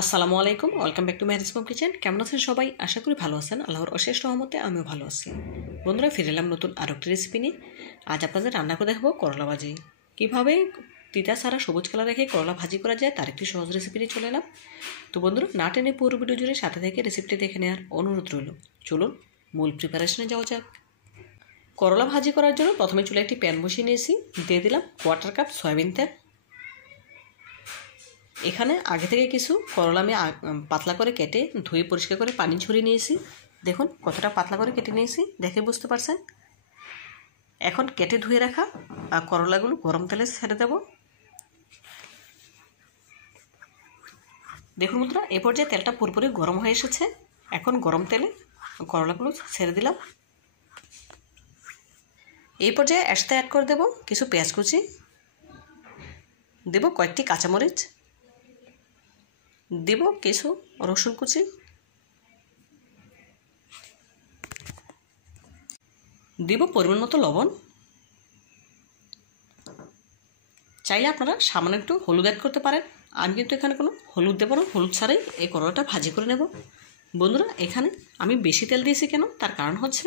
আসসালামু আলাইকুম, welcome back to marriage mom kitchen. কেমন আছেন সবাই? আশা করি ভালো আছেন। আল্লাহর অশেষ রহমতে আমিও ভালো আছি। বন্ধুরা, ফিরে এলাম নতুন আরও একটি রেসিপি নিয়ে। আজ আপনাদের রান্না করে দেখাবো করলা ভাজি। কীভাবে তিতা ছাড়া সবুজ কালার রেখে করলা ভাজি করা যায় তার একটি সহজ রেসিপি নিয়ে চলে এলাম। তো বন্ধুরা, না টেনে পুরো ভিডিও জুড়ে সাথে থেকে রেসিপিটি দেখে নেওয়ার অনুরোধ রইল। চলুন মূল প্রিপারেশনে যাওয়া যাক। করলা ভাজি করার জন্য প্রথমে চুলে একটি প্যান বসিয়ে নিয়েছি। দিয়ে দিলাম 1/4 কাপ সয়াবিন তেল। এখানে আগে থেকে কিছু করলা আমি পাতলা করে কেটে ধুয়ে পরিষ্কার করে পানি ঝরিয়ে নিয়েছি। দেখুন কতটা পাতলা করে কেটে নিয়েছি, দেখে বুঝতে পারছেন। এখন কেটে ধুয়ে রাখা করলাগুলো গরম তেলে ছেড়ে দেব। দেখুন বন্ধুরা, এ পর্যায়ে তেলটা পুরোপুরি গরম হয়ে এসেছে। এখন গরম তেলে করলাগুলো ছেড়ে দিলাম। এই পর্যায়ে এর সাথে অ্যাড করে দেব কিছু পেঁয়াজ কুচি, দেব কয়েকটি কাঁচামরিচ, দেব কিছু রসুন কুচি, দেব পরিমাণ মতো লবণ। চাইলে আপনারা সামান্য একটু হলুদ অ্যাড করতে পারেন। আমি কিন্তু এখানে কোনো হলুদ দেবো না, হলুদ ছাড়াই এই করলাটা ভাজি করে নেব। বন্ধুরা, এখানে আমি বেশি তেল দিয়েছি কেন, তার কারণ হচ্ছে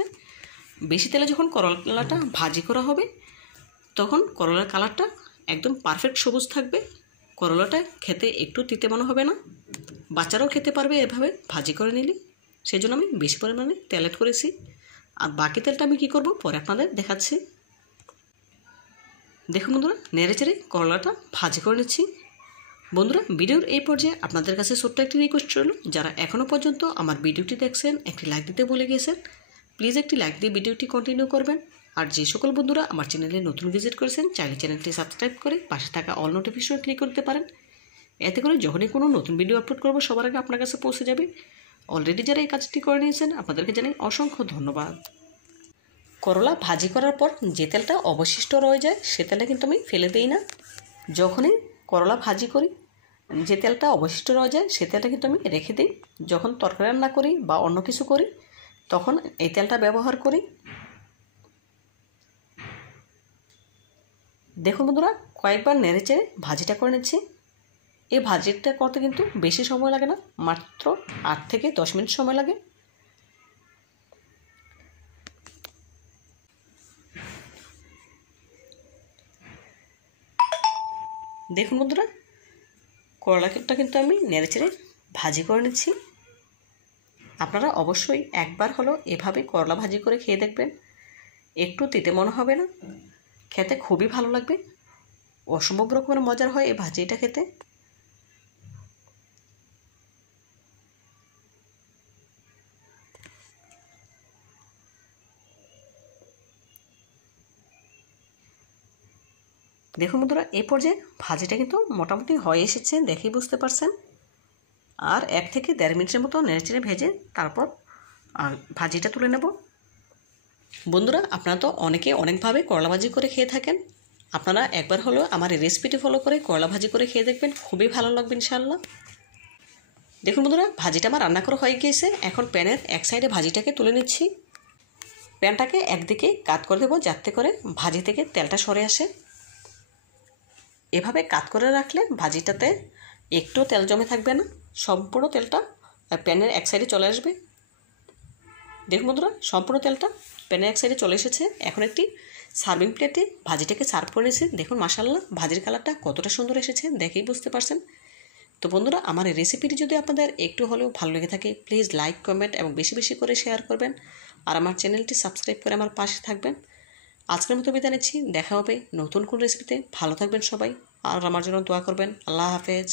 বেশি তেলে যখন করলাটা ভাজি করা হবে তখন করলার কালারটা একদম পারফেক্ট সবুজ থাকবে। করলাটা খেতে একটু তিতে মনে হবে না, বাচ্চারাও খেতে পারবে এভাবে ভাজি করে নিলে। সেই জন্য আমি বেশি পরিমাণে তেল অ্যাড করেছি। আর বাকি তেলটা আমি কী করব পরে আপনাদের দেখাচ্ছি। দেখুন বন্ধুরা, নেড়ে চেড়ে করলাটা ভাজি করে নিচ্ছি। বন্ধুরা, ভিডিওর এই পর্যায়ে আপনাদের কাছে ছোট্ট একটি রিকোয়েস্ট রইল, যারা এখনও পর্যন্ত আমার ভিডিওটি দেখছেন একটি লাইক দিতে ভুলে গিয়েছেন, প্লিজ একটি লাইক দিয়ে ভিডিওটি কন্টিনিউ করবেন। আর যে সকল বন্ধুরা আমার চ্যানেলে নতুন ভিজিট করেছেন চাইলে চ্যানেলটি সাবস্ক্রাইব করে পাশে থাকা অল নোটিফিকেশন ক্লিক করতে পারেন। এতে করে যখনই কোনো নতুন ভিডিও আপলোড করবো সবার আগে আপনার কাছে পৌঁছে যাবে। অলরেডি যারা এই কাজটি করে নিয়েছেন আপনাদেরকে জানাই অসংখ্য ধন্যবাদ। করলা ভাজি করার পর যে তেলটা অবশিষ্ট রয়ে যায় সে তেলটা কিন্তু আমি ফেলে দিই না। যখনই করলা ভাজি করি যে তেলটা অবশিষ্ট রয়ে যায় সে তেলটা কিন্তু আমি রেখে দিই। যখন তরকারি রান্না করি বা অন্য কিছু করি তখন এই তেলটা ব্যবহার করি। দেখুন বন্ধুরা, কয়েকবার নেড়ে চেড়ে ভাজিটা করে নিচ্ছি। এই ভাজিটা করতে কিন্তু বেশি সময় লাগে না, মাত্র 8 থেকে 10 মিনিট সময় লাগে। দেখুন বন্ধুরা, করলাটা কিন্তু আমি নেড়ে চেড়ে ভাজি করে নিচ্ছি। আপনারা অবশ্যই একবার হলো এভাবে করলা ভাজি করে খেয়ে দেখবেন, একটু তিতে মনে হবে না, খেতে খুবই ভালো লাগবে। অসম্ভব রকমের মজার হয় এই ভাজিটা খেতে। দেখুন বন্ধুরা, এই পর্যায়ে ভাজিটা কিন্তু মোটামুটি হয়ে এসেছে, দেখেই বুঝতে পারছেন। আর 1 থেকে 1.5 মিনিটের মতো নেড়েচেড়ে ভেজে তারপর ভাজিটা তুলে নেব। বন্ধুরা, আপনারা তো অনেকে অনেকভাবে করলা ভাজি করে খেয়ে থাকেন। আপনারা একবার হলো আমার এই রেসিপিটি ফলো করে করলা ভাজি করে খেয়ে দেখবেন, খুবই ভালো লাগবে ইনশাআল্লাহ। দেখুন বন্ধুরা, ভাজিটা আমার রান্না করা হয়ে গিয়েছে। এখন প্যানের এক সাইডে ভাজিটাকে তুলে নিচ্ছি। প্যানটাকে একদিকে কাত করে দেবো যাতে করে ভাজি থেকে তেলটা সরে আসে। এভাবে কাত করে রাখলে ভাজিটাতে একটু তেল জমে থাকবে না, সম্পূর্ণ তেলটা প্যানের এক সাইডে চলে আসবে। দেখুন বন্ধুরা, সম্পূর্ণ তেলটা প্যানের এক সাইডে চলে এসেছে। এখন একটি সার্ভিং প্লেটে ভাজিটাকে সার্ভ করে নিয়েছি। দেখুন মাশাআল্লাহ, ভাজির কালারটা কতটা সুন্দর এসেছে, দেখেই বুঝতে পারছেন। তো বন্ধুরা, আমার এই রেসিপিটি যদি আপনাদের একটু হলেও ভালো লেগে থাকে প্লিজ লাইক, কমেন্ট এবং বেশি বেশি করে শেয়ার করবেন। আর আমার চ্যানেলটি সাবস্ক্রাইব করে আমার পাশে থাকবেন। আজকের মতো বিদায় নিচ্ছি, দেখা হবে নতুন কোন রেসিপিতে। ভালো থাকবেন সবাই আর আমার জন্য দোয়া করবেন। আল্লাহ হাফেজ।